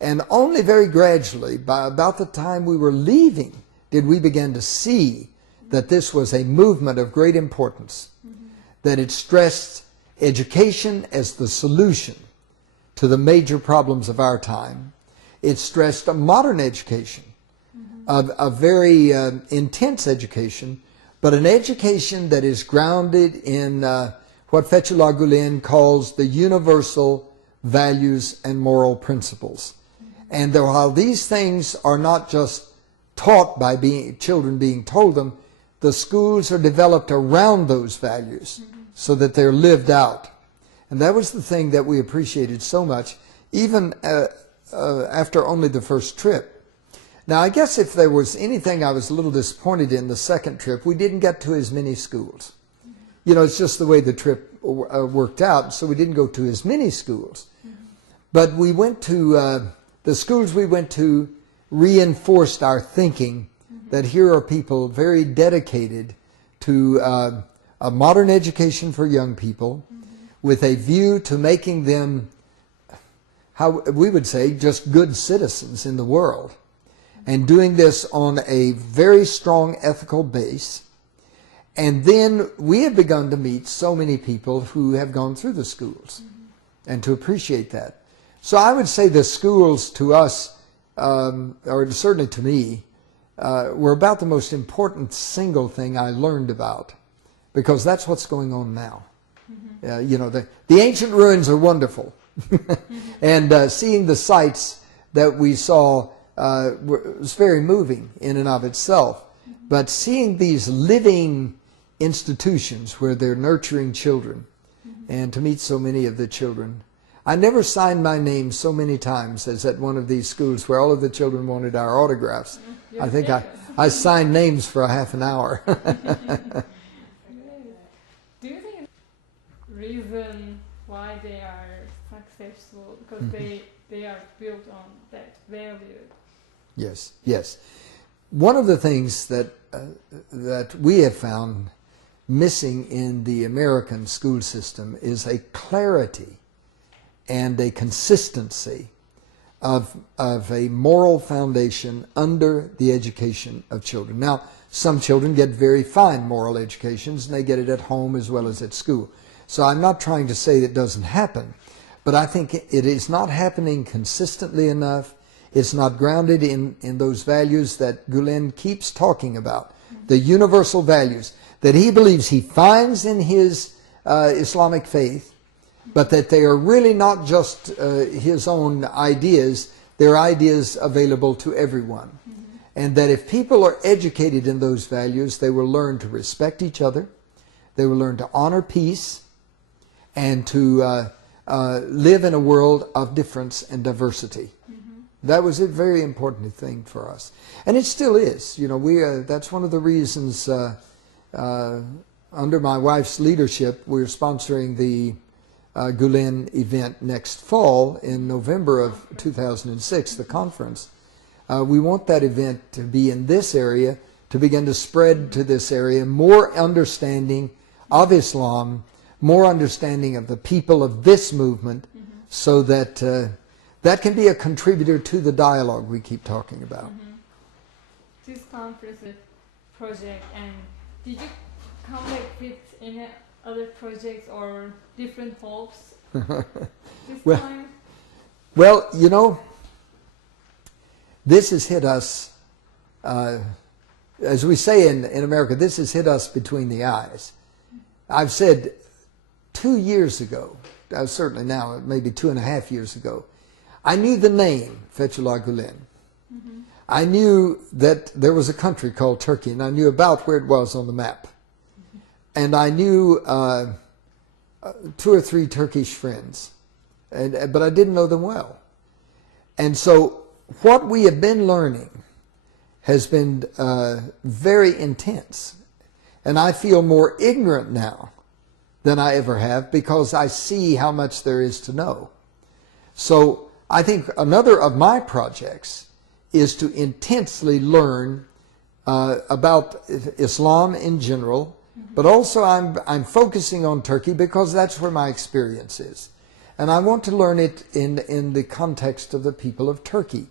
And only very gradually, by about the time we were leaving, did we begin to see that this was a movement of great importance, that it stressed education as the solution to the major problems of our time. It stressed a modern education, a very intense education, but an education that is grounded in what Fethullah Gulen calls the universal values and moral principles. And while these things are not just taught by children being told them, the schools are developed around those values so that they're lived out. And that was the thing that we appreciated so much, even after only the first trip. Now, I guess if there was anything I was a little disappointed in the second trip, we didn't get to as many schools. You know, it's just the way the trip worked out, so we didn't go to as many schools. But we went to, the schools we went to reinforced our thinking that here are people very dedicated to a modern education for young people with a view to making them, how we would say, just good citizens in the world. And doing this on a very strong ethical base. And then we have begun to meet so many people who have gone through the schools and to appreciate that. So I would say the schools to us, or certainly to me, were about the most important single thing I learned about, because that's what's going on now. You know, the ancient ruins are wonderful. And seeing the sites that we saw was very moving in and of itself. But seeing these living institutions where they're nurturing children, and to meet so many of the children. I never signed my name so many times as at one of these schools where all of the children wanted our autographs. I think I signed names for a half an hour. Do you think the reason why they are successful, because they are built on that value? Yes, yes. One of the things that we have found missing in the American school system is a clarity and a consistency of a moral foundation under the education of children. Now, some children get very fine moral educations, and they get it at home as well as at school. So I'm not trying to say that doesn't happen, but I think it is not happening consistently enough. It's not grounded in those values that Gulen keeps talking about, the universal values that he believes he finds in his Islamic faith, but that they are really not just his own ideas, they're ideas available to everyone. And that if people are educated in those values, they will learn to respect each other, they will learn to honor peace, and to live in a world of difference and diversity. That was a very important thing for us. And it still is. You know, that's one of the reasons under my wife's leadership, we're sponsoring the Gulen event next fall in November of 2006, the conference. We want that event to be in this area, to begin to spread to this area more understanding of Islam, more understanding of the people of this movement, so that that can be a contributor to the dialogue we keep talking about. This conference project, and did you come back with any other projects or different hopes this time? Well, you know, this has hit us, as we say in America, this has hit us between the eyes. I've said 2 years ago, certainly now, maybe 2.5 years ago, I knew the name Fethullah Gulen. I knew that there was a country called Turkey, and I knew about where it was on the map. And I knew 2 or 3 Turkish friends, but I didn't know them well. And so what we have been learning has been very intense. And I feel more ignorant now than I ever have, because I see how much there is to know. So I think another of my projects is to intensely learn about Islam in general, but also I'm focusing on Turkey because that's where my experience is. and I want to learn it in the context of the people of Turkey.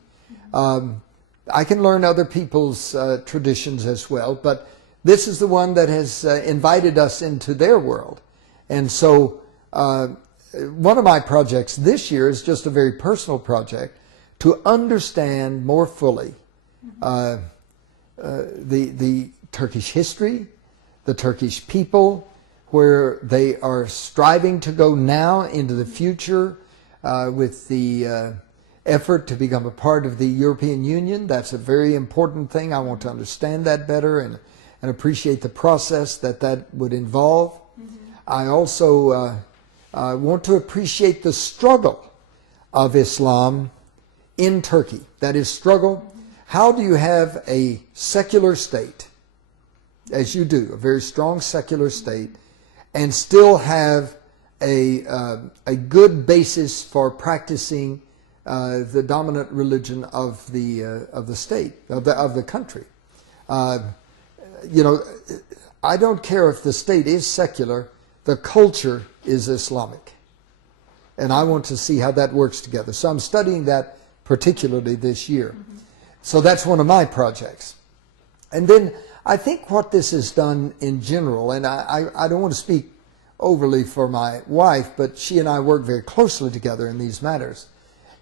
I can learn other people's traditions as well, but this is the one that has invited us into their world. And so one of my projects this year is just a very personal project to understand more fully the Turkish history, the Turkish people, where they are striving to go now into the future with the effort to become a part of the European Union. That's a very important thing. I want to understand that better and appreciate the process that would involve. I also want to appreciate the struggle of Islam in Turkey. That is, struggle. How do you have a secular state, as you do, a very strong secular state, and still have a good basis for practicing the dominant religion of the state, of the country? You know, I don't care if the state is secular, the culture is Islamic. And I want to see how that works together. So I'm studying that particularly this year. So that's one of my projects. And then I think what this has done in general, and I don't want to speak overly for my wife, but she and I work very closely together in these matters.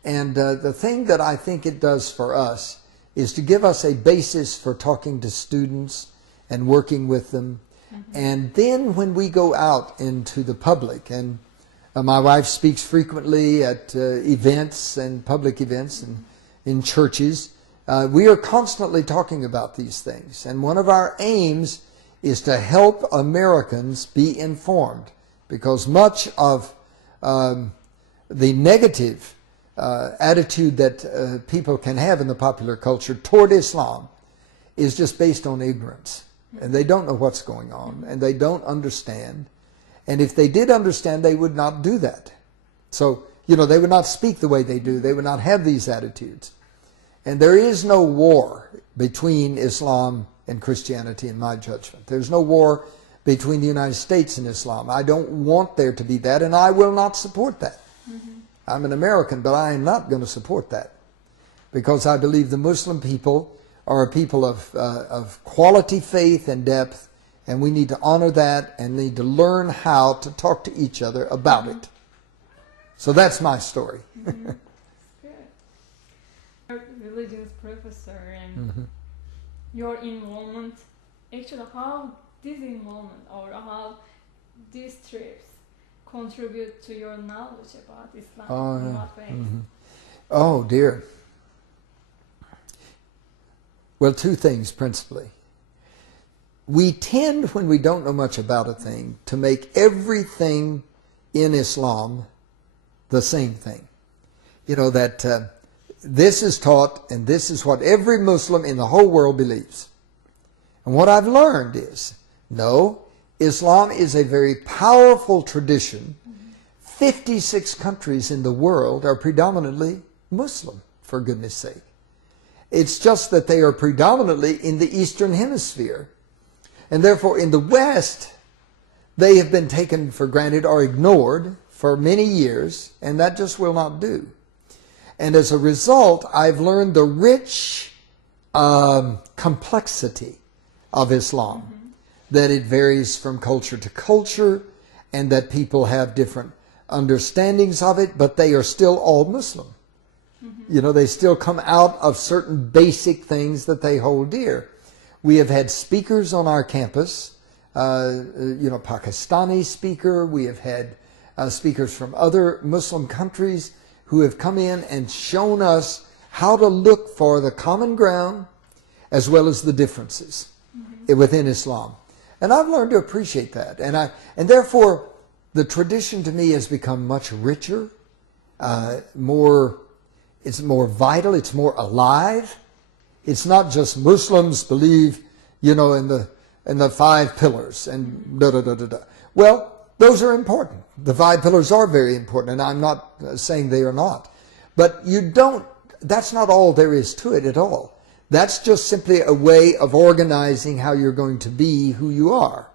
And the thing that I think it does for us is to give us a basis for talking to students and working with them. And then when we go out into the public, and my wife speaks frequently at events and public events and in churches, we are constantly talking about these things. And one of our aims is to help Americans be informed, because much of the negative attitude that people can have in the popular culture toward Islam is just based on ignorance. And they don't know what's going on, and they don't understand. And if they did understand, they would not do that. So, you know, they would not speak the way they do. They would not have these attitudes. And there is no war between Islam and Christianity, in my judgment. There's no war between the United States and Islam. I don't want there to be that, and I will not support that. I'm an American, but I am not going to support that, because I believe the Muslim people are a people of quality faith and depth, and we need to honor that and need to learn how to talk to each other about it. So that's my story. Good. You're a religions professor, and your involvement, actually how this involvement or how these trips contribute to your knowledge about Islam in what ways? Oh dear. Well, two things principally. We tend, when we don't know much about a thing, to make everything in Islam the same thing. You know, that this is taught and this is what every Muslim in the whole world believes. And what I've learned is, no, Islam is a very powerful tradition. 56 countries in the world are predominantly Muslim, for goodness sake. It's just that they are predominantly in the Eastern Hemisphere. And therefore, in the West, they have been taken for granted or ignored for many years, and that just will not do. And as a result, I've learned the rich complexity of Islam, that it varies from culture to culture, and that people have different understandings of it, but they are still all Muslim. You know, they still come out of certain basic things that they hold dear. We have had speakers on our campus, you know, Pakistani speaker. We have had speakers from other Muslim countries who have come in and shown us how to look for the common ground as well as the differences within Islam. And I've learned to appreciate that. And therefore, the tradition to me has become much richer, it's more vital, it's more alive. It's not just Muslims believe, you know, in the 5 pillars and da-da-da-da-da. Well, those are important. The 5 pillars are very important, and I'm not saying they are not. But that's not all there is to it at all. That's just simply a way of organizing how you're going to be who you are.